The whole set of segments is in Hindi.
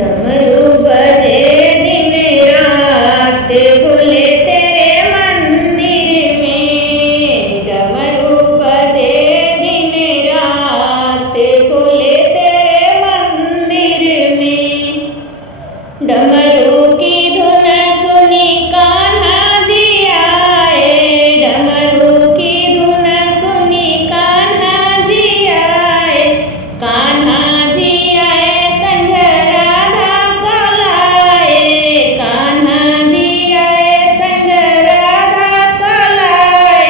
डमरू बजे दिन रात भोले तेरे मंदिर में। डमरू बजे दिन रात भोले तेरे मंदिर में। डमरू की धुन सुनी कान्हा जी आए। डमरू की धुन सुनी कान्हा जी आए। कान्हा जी आए संग राधा को लाए। कान्हा जी आए संग राधा को लाए।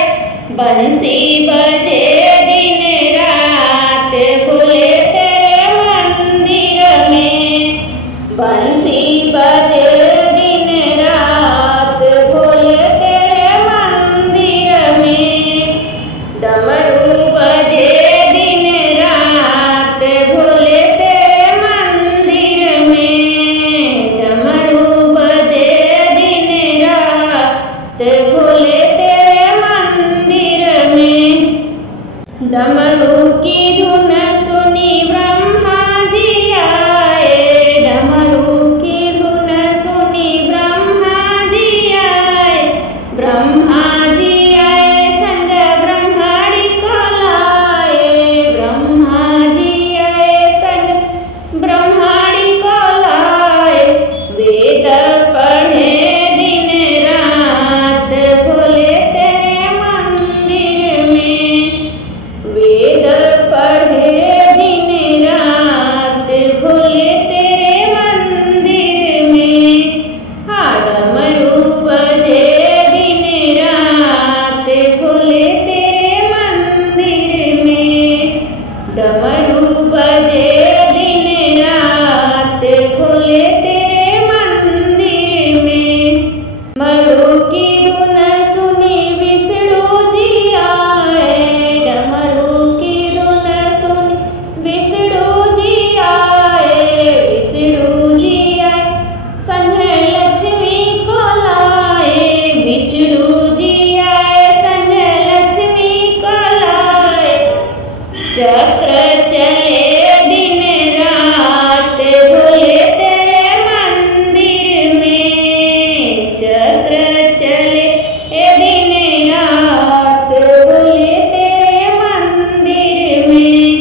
बंसी बजे दिन रात भोले तेरे मंदिर में। बंसी बजे दिन रात भोले तेरे मंदिर में। डमरू बजे दिन रात भोले तेरे मंदिर में। डमरू बजे दिन रात भोले तेरे मंदिर में। डमरू की धुन सुनी ब्रह्मा जी आए। डमरू की धुन सुनी ब्रह्मा जी आए। ब्रह्मा जी आए संग ब्रह्माणी को लाए। ब्रह्मा जी आए संग ब्रह्माणी को लाए। वेद पढ़े दिन रात भोले तेरे मंदिर में। वेद पढ़े दिन रात भोले तेरे मंदिर में। हाँ, डमरू बजे दिन रात भोले तेरे मंदिर में। डमरू बजे दिन रात भोले तेरे मंदिर में। डमरू की धुन सुनी विष्णु जी आए। डमरू की धुन सुनी विष्णु जी आए। विष्णु जी आए संग लक्ष्मी को लाए। विष्णु जी आए संग लक्ष्मी को लाए। चक्र चले दिन रात भोले तेरे मंदिर में। चक्र चले दिन रात भोले तेरे मंदिर में।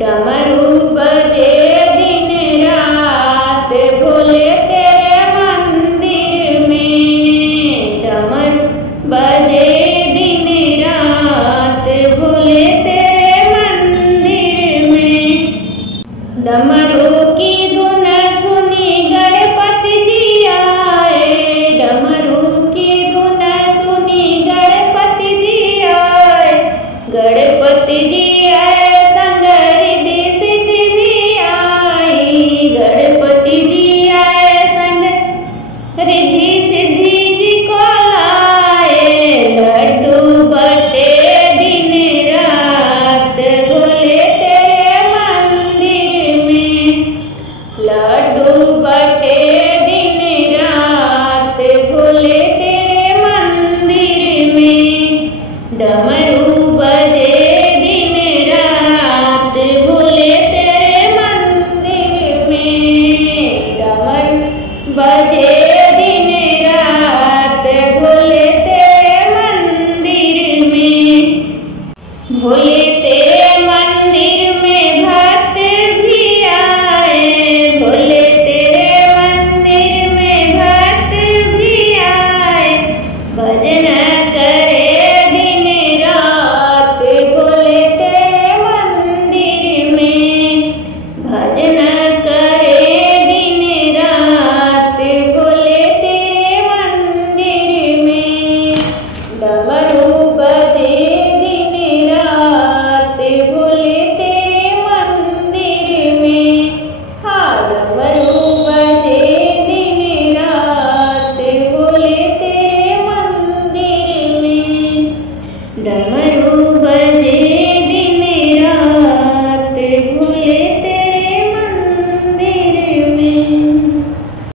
डमरू बजे दिन रात भोले तेरे मंदिर में। डमरू बजे दिन रात भोले तेरे मंदिर में। डमरू